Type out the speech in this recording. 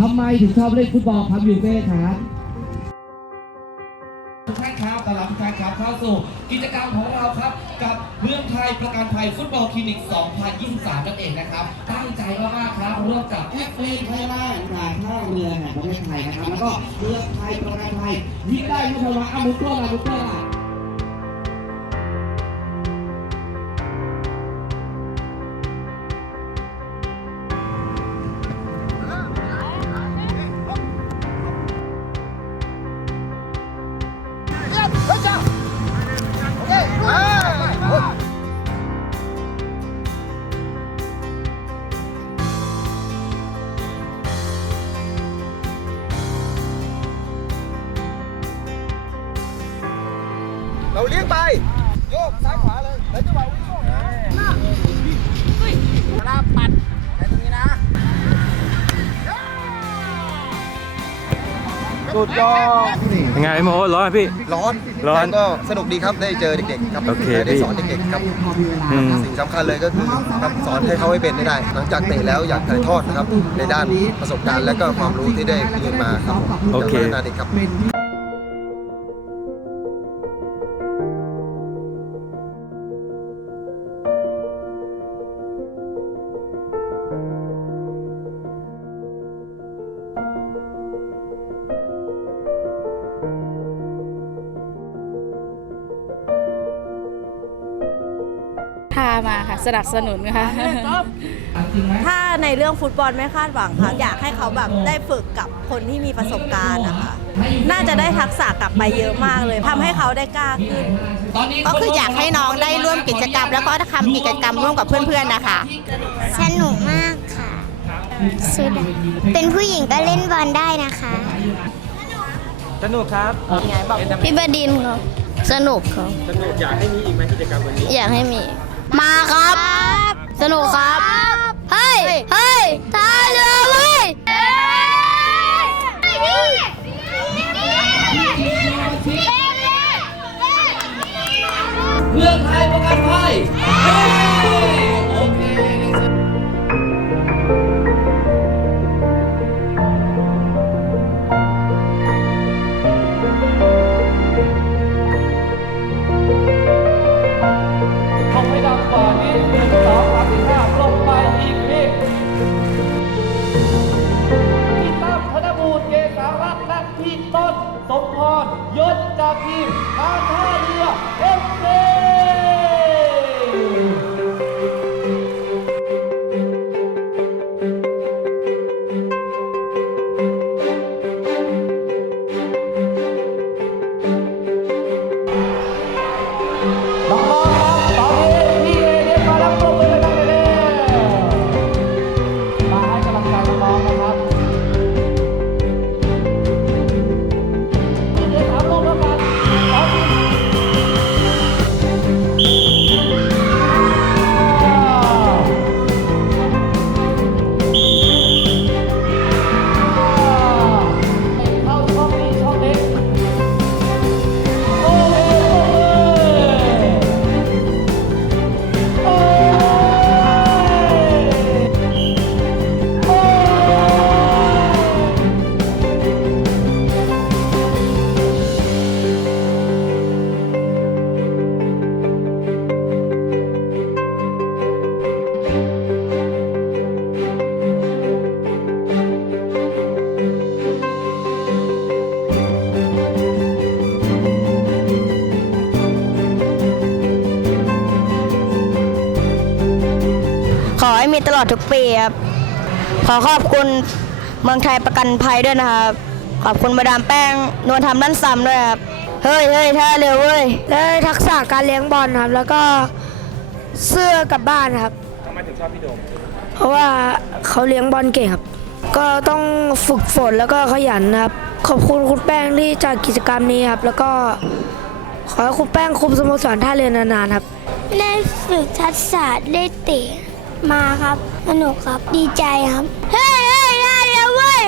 ทำไมถึงชอบเล่นฟุตบอลครับยูเฟ่ครับทุกท่านครับต้อนรับทุกท่านครับเข้าสู่กิจกรรมของเราครับ กับเมืองไทยประกันภัยฟุตบอลคลินิก 2023 นั่นเองนะครับ ตั้งใจมากๆครับร่วมกับแอฟรีไทยแลนด์การท่าเรือแห่งประเทศไทยนะครับ แล้วก็เมืองไทยประกันภัยยิ่งได้ไม่ทว่าอามุโก้อามุโก้ เราเลี้ยงไป โยกซ้ายขวาเลย แล้วจังหวะวิ่งโยกนะเวลาปัดไปตรงนี้นะสุดยอดยังไงพี่โมร้อนไหมพี่ ร้อนร้อนแต่ก็สนุกดีครับได้เจอเด็กๆครับโอเคได้พี่สอนเด็กๆครับอืมสิ่งสำคัญเลยก็คือครับสอนให้เขาให้เป็นให้ได้ หลังจากเตะแล้วอยากถ่ายทอดนะครับ ในด้านประสบการณ์และก็ความรู้ที่ได้เรียนมาครับผมโอเคจากพัฒนาเด็กครับ มาค่ะ สนับสนุนค่ะ ถ้าในเรื่องฟุตบอลไม่คาดหวังค่ะอยากให้เขาแบบได้ฝึกกับคนที่มีประสบการณ์นะคะ น่าจะได้ทักษะกลับไปเยอะมากเลยทำให้เขาได้กล้าขึ้น ก็คืออยากให้น้องได้ร่วมกิจกรรม แล้วก็ทำกิจกรรมร่วมกับเพื่อนๆนะคะ สนุกมากค่ะสุดเป็นผู้หญิงก็เล่นบอลได้นะคะ สนุกครับพี่บดินครับสนุกครับสนุกอยากให้มีอีกไหมกิจกรรมวันนี้ อยากให้มี มาครับ สนุกครับ เฮ้ย เฮ้ยท่าเรือเว้ยเมืองไทยประกันภัย ยศจากทีมการท่าเรือเอฟซี มีตลอดทุกปีครับ ขอขอบคุณเมืองไทยประกันภัยด้วยนะครับ ขอบคุณมาดามแป้งนวลทำด้านซ้ำด้วยครับ เฮ้ยเฮ้ยท่าเร็วเว้ยได้ทักษะการเลี้ยงบอลครับ แล้วก็เสื้อกลับบ้านครับ ทำไมถึงชอบพี่โดม เพราะว่าเขาเลี้ยงบอลเก่งครับ ก็ต้องฝึกฝนแล้วก็ขยันนะครับ ขอบคุณคุณแป้งที่จัดกิจกรรมนี้ครับ แล้วก็ขอให้คุณแป้งคุมสโมสรท่าเรือนานๆครับ ได้ฝึกทักษะได้เตะ มาครับ สนุกครับ ดีใจครับ เฮ้ยเฮ้ยได้แล้วเว้ย